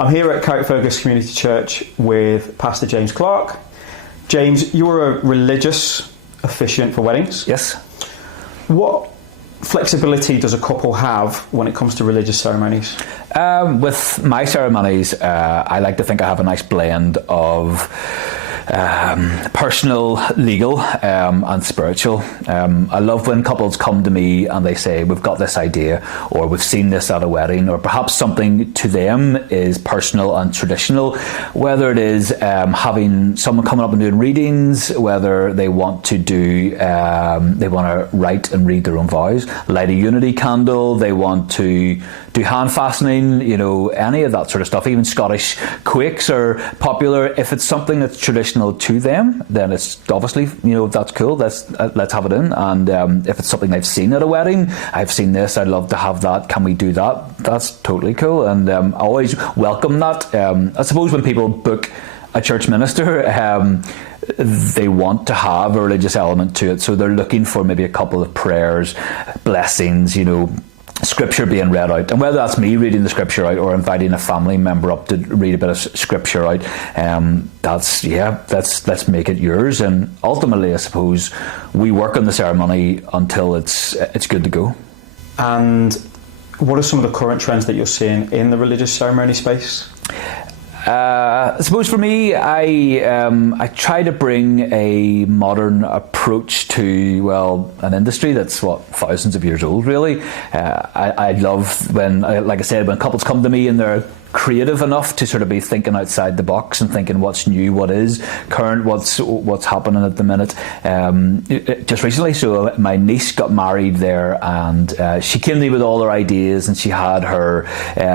I'm here at Carrickfergus Community Church with Pastor James Clarke. James, you're a religious officiant for weddings. Yes. What flexibility does a couple have when it comes to religious ceremonies? With my ceremonies, I like to think I have a nice blend of personal, legal, and spiritual. I love when couples come to me and they say, we've got this idea, or we've seen this at a wedding, or perhaps something to them is personal and traditional, whether it is having someone coming up and doing readings, whether they want to do, they want to write and read their own vows, light a unity candle, they want to do hand fastening, you know, any of that sort of stuff. Even Scottish quakes are popular. If it's something that's traditional to them, then it's obviously, you know, that's cool. Let's have it in. And if it's something they've seen at a wedding, I've seen this, I'd love to have that. Can we do that? That's totally cool. And I always welcome that. I suppose when people book a church minister, they want to have a religious element to it. So they're looking for maybe a couple of prayers, blessings, you know, scripture being read out, and whether that's me reading the scripture out or inviting a family member up to read a bit of scripture out, let's make it yours. And ultimately, I suppose we work on the ceremony until it's good to go. And what are some of the current trends that you're seeing in the religious ceremony space? I suppose for me, I try to bring a modern approach to, well, an industry that's, thousands of years old, really. I love when, like I said, when couples come to me and they're creative enough to sort of be thinking outside the box and thinking what's new, what is current, what's happening at the minute. Just recently, so my niece got married there, and she came to me with all her ideas, and she had her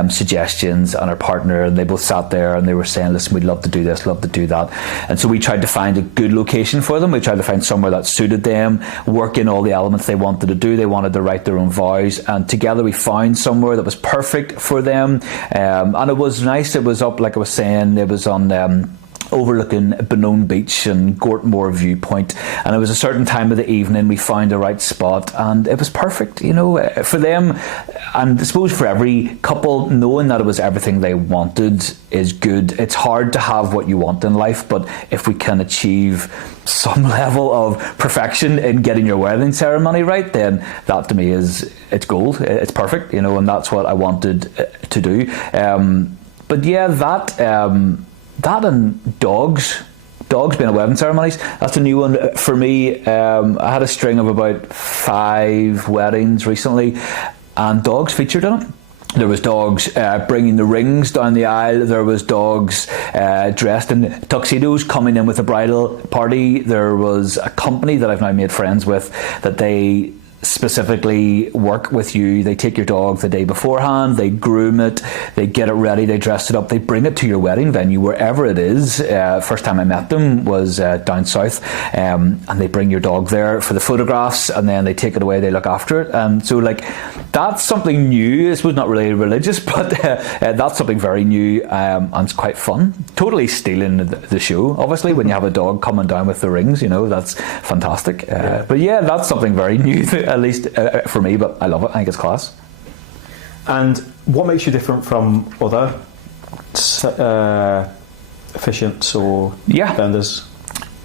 suggestions, and her partner, and they both sat there and they were saying, listen, we'd love to do this, love to do that. And so we tried to find a good location for them. We tried to find somewhere that suited them, work in all the elements they wanted to do. They wanted to write their own vows, and together we found somewhere that was perfect for them. And it was nice. It was up, like I was saying, it was on overlooking Benone Beach and Gortmore viewpoint, and it was a certain time of the evening. We found the right spot, and it was perfect, you know, for them. And I suppose for every couple, knowing that it was everything they wanted is good. It's hard to have what you want in life, but if we can achieve some level of perfection in getting your wedding ceremony right, then that to me it's gold. It's perfect, you know, and that's what I wanted to do. But yeah, that and dogs being at wedding ceremonies, that's a new one for me. I had a string of about 5 weddings recently, and dogs featured in it. There was dogs bringing the rings down the aisle. There was dogs dressed in tuxedos coming in with a bridal party. There was a company that I've now made friends with that they specifically work with you. They take your dog the day beforehand, they groom it, they get it ready, they dress it up, they bring it to your wedding venue wherever it is. First time I met them was down south, and they bring your dog there for the photographs, and then they take it away, they look after it. And so like that's something new. This was not really religious, but that's something very new, and it's quite fun. Totally stealing the show, obviously, when you have a dog coming down with the rings, you know, that's fantastic. But yeah, that's something very new, at least for me, but I love it. I think it's class. And what makes you different from other officiants or vendors?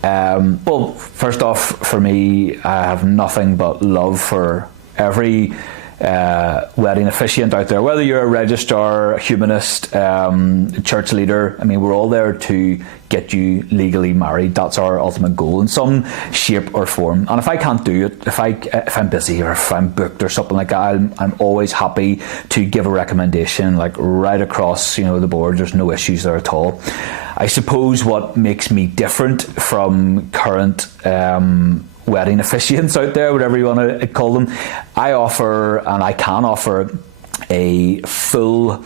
Well, first off, for me, I have nothing but love for every wedding officiant out there, whether you're a registrar, a humanist, church leader. I mean, we're all there to get you legally married. That's our ultimate goal in some shape or form. And if I can't do it, if I'm busy or if I'm booked or something like that, I'm always happy to give a recommendation, like right across, you know, the board. There's no issues there at all. I suppose what makes me different from current wedding officiants out there, whatever you want to call them, I offer, and I can offer, a full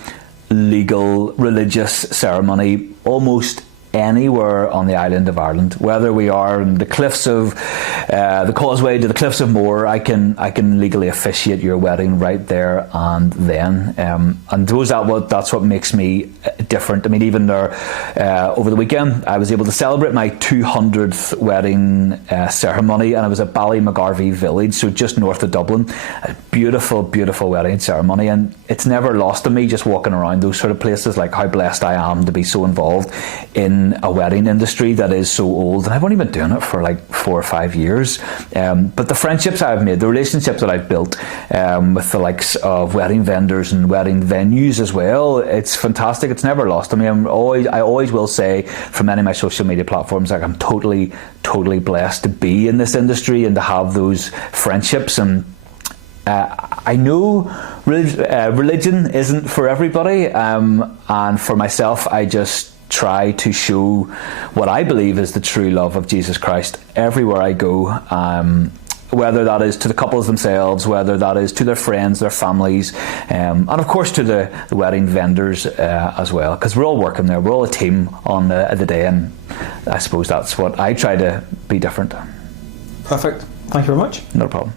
legal religious ceremony almost anywhere on the island of Ireland, whether we are in the cliffs of the Causeway to the cliffs of Moher, I can legally officiate your wedding right there and then. And that's what makes me different. I mean, even there, over the weekend, I was able to celebrate my 200th wedding ceremony, and it was at Ballymagarvey Village, so just north of Dublin. A beautiful, beautiful wedding ceremony, and it's never lost on me just walking around those sort of places, like how blessed I am to be so involved in a wedding industry that is so old. And I've only been doing it for like 4 or 5 years. But the friendships I've made, the relationships that I've built with the likes of wedding vendors and wedding venues as well, it's fantastic. It's never lost on me. I always will say from any of my social media platforms, like, I'm totally, totally blessed to be in this industry and to have those friendships. And I know religion isn't for everybody, and for myself, I just try to show what I believe is the true love of Jesus Christ everywhere I go, whether that is to the couples themselves, whether that is to their friends, their families, and of course to the wedding vendors as well, because we're all working there, we're all a team on the day, and I suppose that's what I try to be different. Perfect. Thank you very much. No problem.